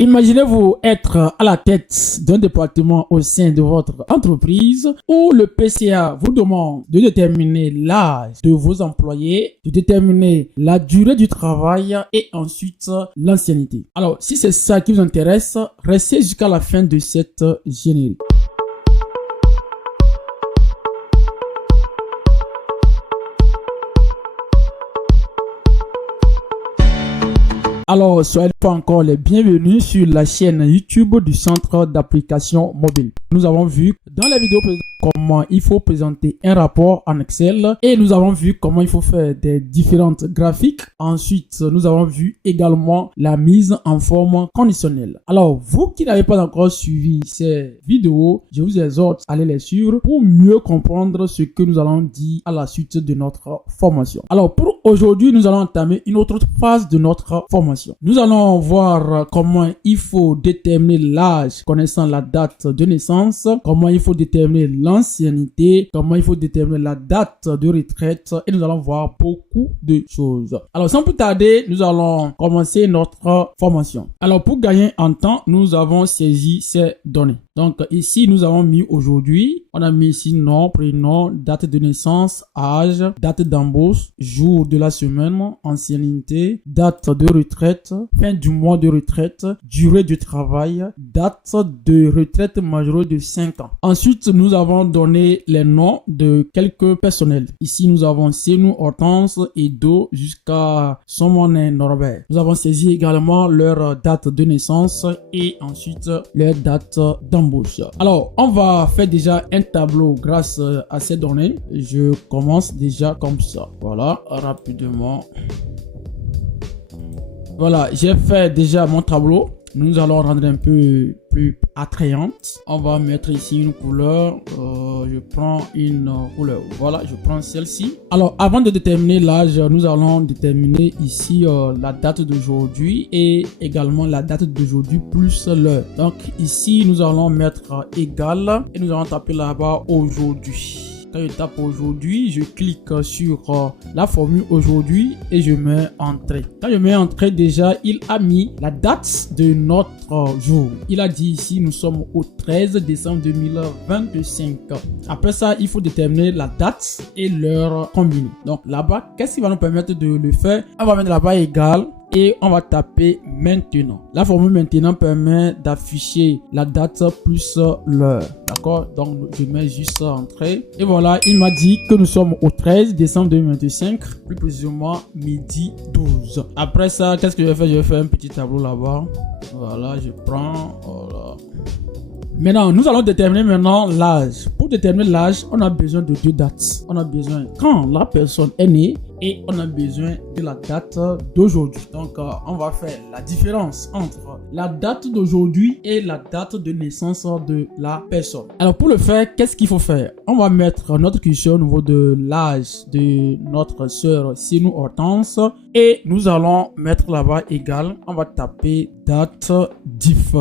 Imaginez-vous être à la tête d'un département au sein de votre entreprise où le PCA vous demande de déterminer l'âge de vos employés, de déterminer la durée du travail et ensuite l'ancienneté. Alors, si c'est ça qui vous intéresse, restez jusqu'à la fin de cette générique. Alors, soyez pas encore les bienvenus sur la chaîne YouTube du Centre d'application mobile. Nous avons vu dans la vidéo précédente comment il faut présenter un rapport en Excel et nous avons vu comment il faut faire des différentes graphiques. Ensuite, nous avons vu également la mise en forme conditionnelle. Alors, vous qui n'avez pas encore suivi ces vidéos, je vous exhorte à aller les suivre pour mieux comprendre ce que nous allons dire à la suite de notre formation. Alors, pour aujourd'hui, nous allons entamer une autre phase de notre formation. Nous allons voir comment il faut déterminer l'âge connaissant la date de naissance, comment il faut déterminer l'ancienneté, comment il faut déterminer la date de retraite et nous allons voir beaucoup de choses. Alors sans plus tarder, nous allons commencer notre formation. Alors pour gagner en temps, nous avons saisi ces données. Donc ici, nous avons mis aujourd'hui, on a mis ici nom, prénom, date de naissance, âge, date d'embauche, jour de la semaine, ancienneté, date de retraite, fin du mois de retraite, durée du travail, date de retraite majorée de 5 ans. Ensuite, nous avons donné les noms de quelques personnels. Ici, nous avons Senou, Hortense, Edo jusqu'à Somoné Norbert. Nous avons saisi également leur date de naissance et ensuite leur date d'embauche. Alors, on va faire déjà un tableau grâce à ces données. Je commence déjà comme ça. Voilà, rapidement. Voilà, j'ai fait déjà mon tableau. Nous allons rendre un peu plus attrayante. On va mettre ici une couleur. Je prends une couleur. Voilà, je prends celle-ci. Alors, avant de déterminer l'âge, nous allons déterminer ici la date d'aujourd'hui et également la date d'aujourd'hui plus l'heure. Donc, ici, nous allons mettre égal et nous allons taper là-bas aujourd'hui. Quand je tape aujourd'hui, je clique sur la formule aujourd'hui et je mets entrée. Quand je mets entrée, déjà, il a mis la date de notre jour. Il a dit ici, nous sommes au 13 décembre 2025. Après ça, il faut déterminer la date et l'heure combinée. Donc là-bas, qu'est-ce qui va nous permettre de le faire? On va mettre là-bas égal. Et on va taper maintenant. La formule maintenant permet d'afficher la date plus l'heure. D'accord? Donc, je mets juste entrée. Et voilà, il m'a dit que nous sommes au 13 décembre 2025. Plus précisément, midi 12. Après ça, qu'est-ce que je vais faire? Je vais faire un petit tableau là-bas. Voilà, je prends. Voilà. Maintenant, nous allons déterminer maintenant l'âge. Pour déterminer l'âge, on a besoin de deux dates. On a besoin quand la personne est née et on a besoin de la date d'aujourd'hui. Donc, on va faire la différence entre la date d'aujourd'hui et la date de naissance de la personne. Alors, pour le faire, qu'est-ce qu'il faut faire? On va mettre notre curseur au niveau de l'âge de notre sœur Senou Hortense et nous allons mettre là-bas égal. On va taper date diff.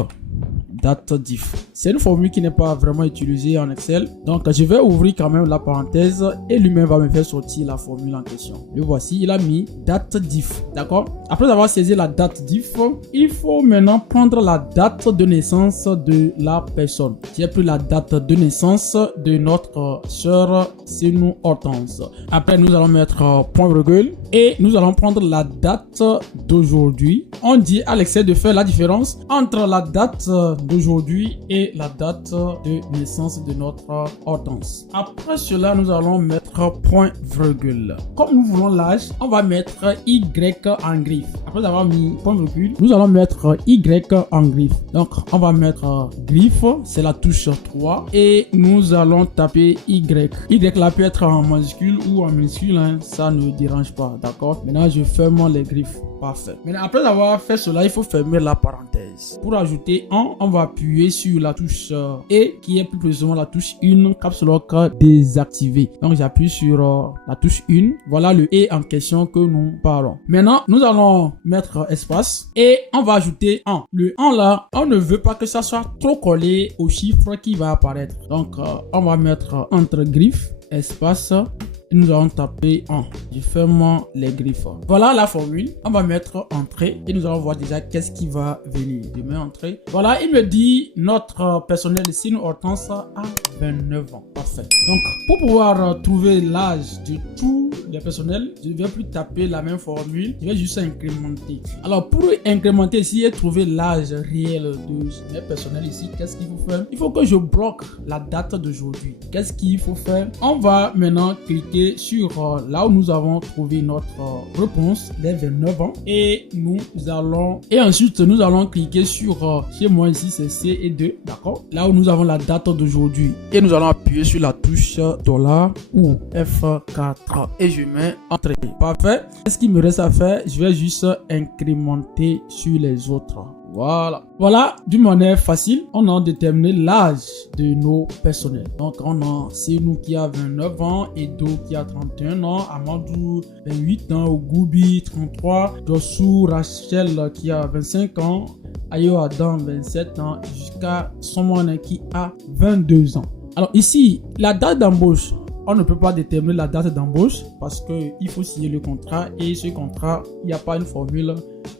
Date diff. C'est une formule qui n'est pas vraiment utilisée en Excel. Donc, je vais ouvrir quand même la parenthèse et lui-même va me faire sortir la formule en question. Le voici, il a mis date diff. D'accord? Après avoir saisi la date diff, il faut maintenant prendre la date de naissance de la personne. J'ai pris la date de naissance de notre sœur Senou Hortense. Après, nous allons mettre point virgule et nous allons prendre la date d'aujourd'hui. On dit à l'Excel de faire la différence entre la date d'aujourd'hui et la date de naissance de notre Hortense. Après cela, nous allons mettre point virgule. Comme nous voulons l'âge, on va mettre Y en griffe. Après avoir mis point virgule, nous allons mettre Y en griffe. Donc, on va mettre griffe, c'est la touche 3 et nous allons taper Y. Y là peut être en majuscule ou en minuscule, hein, ça ne dérange pas, d'accord? Maintenant, je ferme les griffes. Parfait. Maintenant, après avoir fait cela, il faut fermer la parenthèse. Pour ajouter un, on va appuyer sur la touche E, qui est plus précisément la touche 1, caps lock désactivé. Donc, j'appuie sur la touche 1. Voilà le E en question que nous parlons. Maintenant, nous allons mettre espace et on va ajouter 1. Le 1 là, on ne veut pas que ça soit trop collé au chiffre qui va apparaître. Donc, on va mettre entre griffes, espace et nous allons taper 1. Je ferme les griffes. Voilà la formule. On va mettre entrée et nous allons voir déjà qu'est-ce qui va venir. Je mets entrée. Voilà, il me dit notre personnel ici, nous Hortense, a 29 ans. Parfait. Donc, pour pouvoir trouver l'âge de tous les personnels, je ne vais plus taper la même formule. Je vais juste incrémenter. Alors, pour incrémenter ici et trouver l'âge réel de mes personnels ici, qu'est-ce qu'il faut faire? Il faut que je bloque la date d'aujourd'hui. Qu'est-ce qu'il faut faire? On va maintenant cliquer sur là où nous avons trouvé notre réponse, les 29 ans. Et ensuite, nous allons cliquer sur, chez moi ici, c'est C et 2, d'accord? Là où nous avons la date d'aujourd'hui. Et nous allons appuyer sur la touche $ ou F4 et je mets entrée. Parfait. Qu'est-ce qu'il me reste à faire? Je vais juste incrémenter sur les autres. Voilà, d'une manière facile, on a déterminé l'âge de nos personnels. Donc, on a Senou qui a 29 ans, Edo qui a 31 ans, Amadou 28 ans, Ogoubi 33, Jossou Rachel qui a 25 ans, Ayo Adam 27 ans, jusqu'à Somone qui a 22 ans. Alors ici, la date d'embauche, on ne peut pas déterminer la date d'embauche parce qu'il faut signer le contrat et ce contrat, il n'y a pas une formule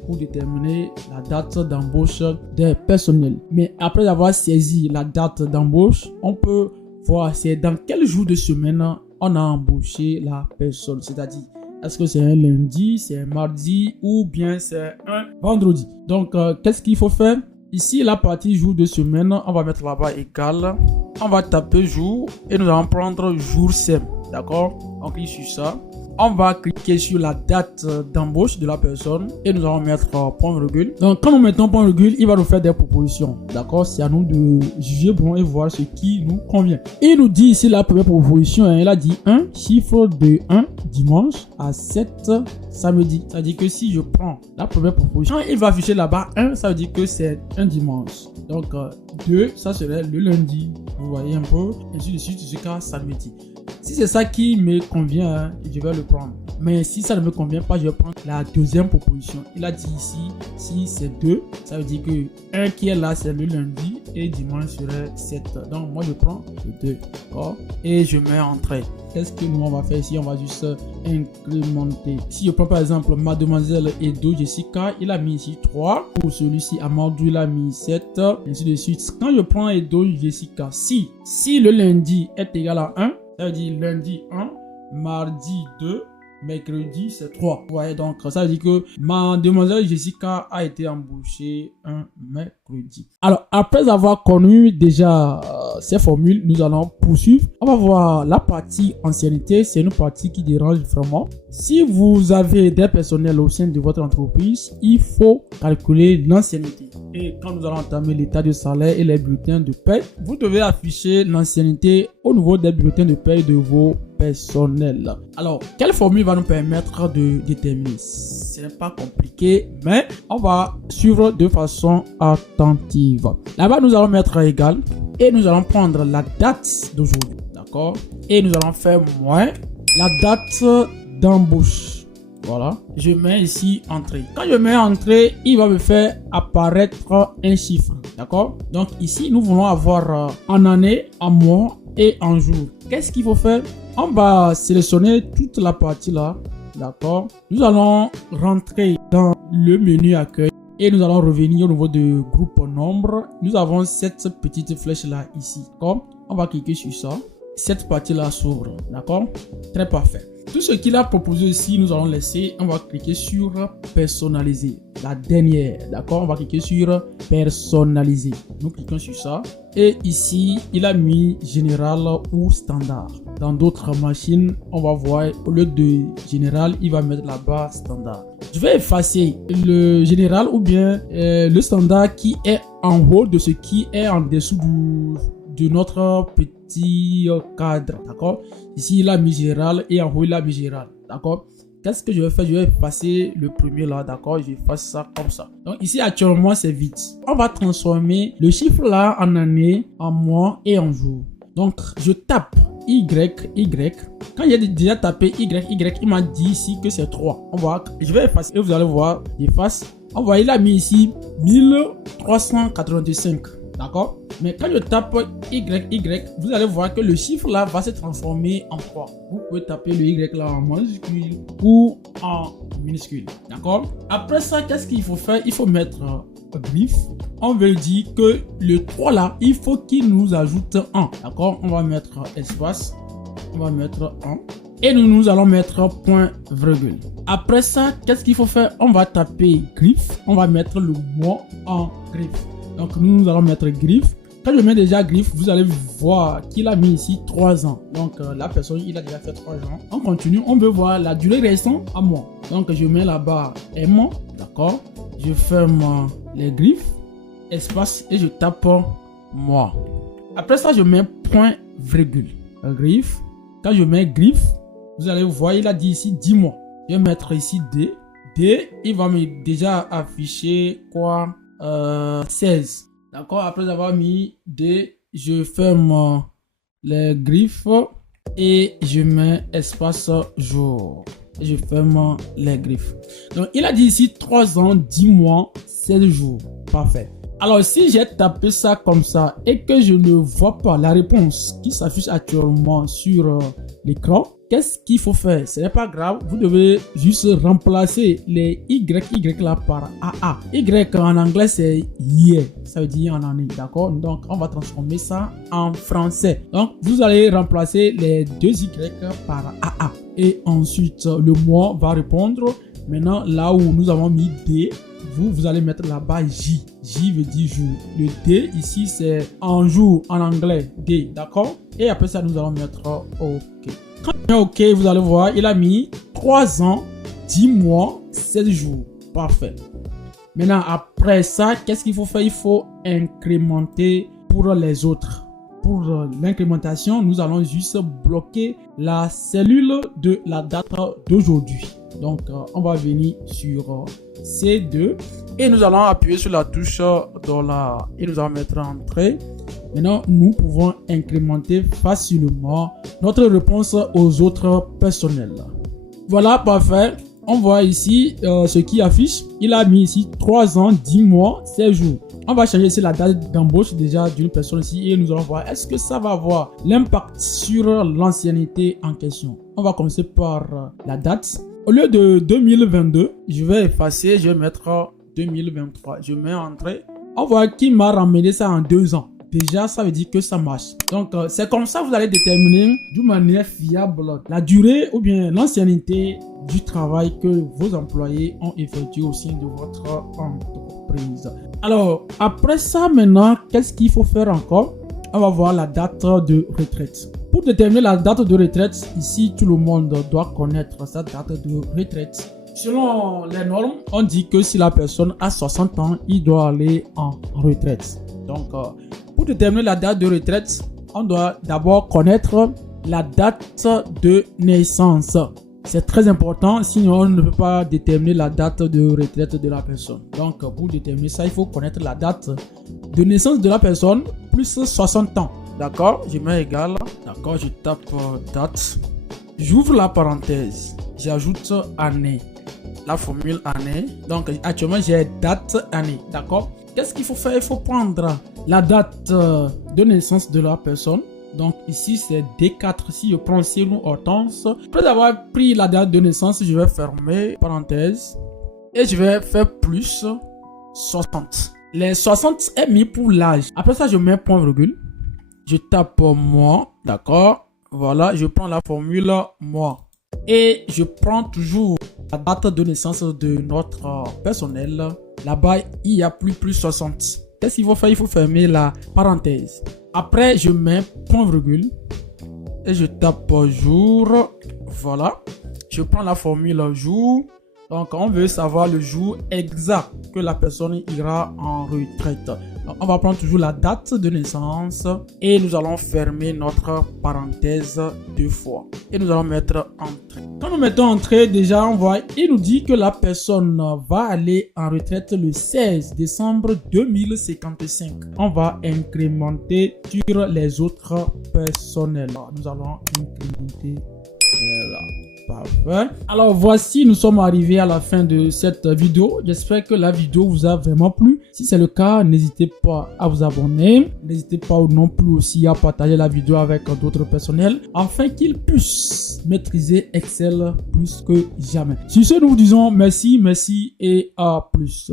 pour déterminer la date d'embauche des personnels. Mais après avoir saisi la date d'embauche, on peut voir c'est dans quel jour de semaine on a embauché la personne. C'est-à-dire, est-ce que c'est un lundi, c'est un mardi ou bien c'est un vendredi. Donc, qu'est-ce qu'il faut faire? Ici, la partie jour de semaine, on va mettre là-bas égal. On va taper jour et nous allons prendre jour SEM. D'accord? On clique sur ça. On va cliquer sur la date d'embauche de la personne et nous allons mettre point virgule. Donc, quand nous mettons point virgule, il va nous faire des propositions. D'accord? C'est à nous de juger bon et voir ce qui nous convient. Il nous dit ici la première proposition, il a dit 1, chiffre de 1 dimanche à 7 samedi. Ça veut dire que si je prends la première proposition, il va afficher là-bas 1, ça veut dire que c'est un dimanche. Donc 2, ça serait le lundi. Vous voyez un peu, ainsi de suite jusqu'à samedi. Si c'est ça qui me convient, je vais le prendre. Mais si ça ne me convient pas, je vais prendre la deuxième proposition. Il a dit ici, si c'est 2, ça veut dire que 1 qui est là, c'est le lundi et dimanche serait 7. Donc moi je prends le 2. D'accord? Et je mets entrée. Qu'est-ce que nous on va faire ici? On va juste incrémenter. Si je prends par exemple mademoiselle Edo Jessica, il a mis ici 3. Pour celui-ci, Amadou, il a mis 7. Ainsi de suite. Quand je prends Edo Jessica, si le lundi est égal à 1, ça veut dire lundi 1, mardi 2, mercredi c'est 3. Vous voyez, donc ça veut dire que mademoiselle Jessica a été embauchée un mercredi. Alors après avoir connu déjà ces formules, nous allons poursuivre. On va voir la partie ancienneté. C'est une partie qui dérange vraiment. Si vous avez des personnels au sein de votre entreprise, il faut calculer l'ancienneté. Et quand nous allons entamer l'état de salaire et les bulletins de paie, vous devez afficher l'ancienneté au niveau des bulletins de paie de vos personnels. Alors, quelle formule va nous permettre de déterminer? Ce n'est pas compliqué, mais on va suivre de façon attentive. Là-bas, nous allons mettre égal et nous allons prendre la date d'aujourd'hui. D'accord? Et nous allons faire moins la date d'embauche. Voilà. Je mets ici entrée. Quand je mets entrée, il va me faire apparaître un chiffre. D'accord? Donc ici, nous voulons avoir en année, en mois et en jour. Qu'est-ce qu'il faut faire? On va sélectionner toute la partie là. D'accord? Nous allons rentrer dans le menu accueil. Et nous allons revenir au niveau de groupe nombre. Nous avons cette petite flèche là ici. D'accord? On va cliquer sur ça. Cette partie là s'ouvre. D'accord? Très parfait. Tout ce qu'il a proposé ici, nous allons laisser. On va cliquer sur personnaliser. La dernière. D'accord? On va cliquer sur personnaliser. Nous cliquons sur ça. Et ici, il a mis général ou standard. Dans d'autres machines, on va voir, au lieu de général, il va mettre là-bas standard. Je vais effacer le général ou bien le standard qui est en haut de ce qui est en dessous de notre petit cadre. D'accord? Ici, il a mis général et en haut, il a mis général. D'accord? Qu'est-ce que je vais faire? Je vais effacer le premier là. D'accord? Je efface ça comme ça. Donc ici, actuellement, c'est vide. On va transformer le chiffre là en année, en mois et en jour. Donc, je tape Y. Quand j'ai déjà tapé Y, il m'a dit ici que c'est 3. On voit, je vais effacer et vous allez voir, j'efface. On voit, il a mis ici 1385. D'accord? Mais quand je tape YY, vous allez voir que le chiffre là va se transformer en quoi? Vous pouvez taper le Y là en majuscule ou en minuscule. D'accord? Après ça, qu'est-ce qu'il faut faire? Il faut mettre griffe. On veut dire que le 3 là, il faut qu'il nous ajoute 1. D'accord? On va mettre espace. On va mettre 1. Et nous allons mettre point virgule. Après ça, qu'est-ce qu'il faut faire? On va taper griffe. On va mettre le mot en griffe. Donc nous allons mettre griffe. Quand je mets déjà griffe, vous allez voir qu'il a mis ici 3 ans. Donc la personne, il a déjà fait 3 ans. On continue, on veut voir la durée restant à mois. Donc je mets la barre M, d'accord? Je ferme les griffes, espace et je tape mois. Après ça, je mets point virgule. Griffe. Quand je mets griffe, vous allez voir, il a dit ici 10 mois. Je vais mettre ici D. D, il va me déjà afficher quoi? 16. D'accord, après avoir mis D, je ferme les griffes et je mets espace jour. Et je ferme les griffes. Donc il a dit ici 3 ans, 10 mois, 16 jours. Parfait. Alors si j'ai tapé ça comme ça et que je ne vois pas la réponse qui s'affiche actuellement sur l'écran, qu'est-ce qu'il faut faire? Ce n'est pas grave, vous devez juste remplacer les YY là par AA. Y en anglais c'est yeah, ça veut dire en année, d'accord? Donc on va transformer ça en français. Donc vous allez remplacer les deux Y par AA. Et ensuite le mois va répondre. Maintenant là où nous avons mis D, vous allez mettre là-bas J. J veut dire jour. Le D ici c'est en jour en anglais, D, d'accord? Et après ça nous allons mettre OK. Quand je mets OK, vous allez voir, il a mis 3 ans, 10 mois, 7 jours. Parfait. Maintenant, après ça, qu'est-ce qu'il faut faire? Il faut incrémenter pour les autres. Pour l'incrémentation, nous allons juste bloquer la cellule de la date d'aujourd'hui. Donc, on va venir sur C2 et nous allons appuyer sur la touche $ et nous allons mettre entrée. Maintenant, nous pouvons incrémenter facilement notre réponse aux autres personnels. Voilà, parfait. On voit ici ce qui affiche. Il a mis ici 3 ans, 10 mois, 16 jours. On va changer ici la date d'embauche déjà d'une personne ici et nous allons voir est-ce que ça va avoir l'impact sur l'ancienneté en question. On va commencer par la date. Au lieu de 2022, je vais effacer, je vais mettre 2023. Je mets entrée. On voit qu'il m'a ramené ça en 2 ans. Déjà, ça veut dire que ça marche. Donc, c'est comme ça que vous allez déterminer d'une manière fiable la durée ou bien l'ancienneté du travail que vos employés ont effectué au sein de votre entreprise. Alors, après ça, maintenant, qu'est-ce qu'il faut faire encore? On va voir la date de retraite. Pour déterminer la date de retraite, ici, tout le monde doit connaître sa date de retraite. Selon les normes, on dit que si la personne a 60 ans, il doit aller en retraite. Donc, pour déterminer la date de retraite, on doit d'abord connaître la date de naissance. C'est très important, sinon on ne peut pas déterminer la date de retraite de la personne. Donc, pour déterminer ça, il faut connaître la date de naissance de la personne plus 60 ans. D'accord? Je mets égal. D'accord, je tape date. J'ouvre la parenthèse. J'ajoute année. La formule année. Donc, actuellement, j'ai date année. D'accord? Qu'est-ce qu'il faut faire? Il faut prendre la date de naissance de la personne. Donc ici c'est D4. Si je prends Cyril Hortense, après avoir pris la date de naissance, je vais fermer parenthèse et je vais faire plus 60. Les 60 est mis pour l'âge. Après ça, je mets point virgule. Je tape mois. D'accord. Voilà, je prends la formule mois. Et je prends toujours la date de naissance de notre personnel. Là-bas, il n'y a plus 60. Qu'est-ce qu'il faut faire? Il faut fermer la parenthèse. Après, je mets point virgule et je tape jour. Voilà. Je prends la formule jour. Donc, on veut savoir le jour exact que la personne ira en retraite. Donc, on va prendre toujours la date de naissance et nous allons fermer notre parenthèse 2 fois. Et nous allons mettre entrée. Quand nous mettons entrée, déjà, on voit, il nous dit que la personne va aller en retraite le 16 décembre 2055. On va incrémenter sur les autres personnels. Nous allons incrémenter. Voilà. Parfait. Alors voici, nous sommes arrivés à la fin de cette vidéo. J'espère que la vidéo vous a vraiment plu. Si c'est le cas, n'hésitez pas à vous abonner. N'hésitez pas non plus aussi à partager la vidéo avec d'autres personnels afin qu'ils puissent maîtriser Excel plus que jamais. Sur ce, nous vous disons merci et à plus.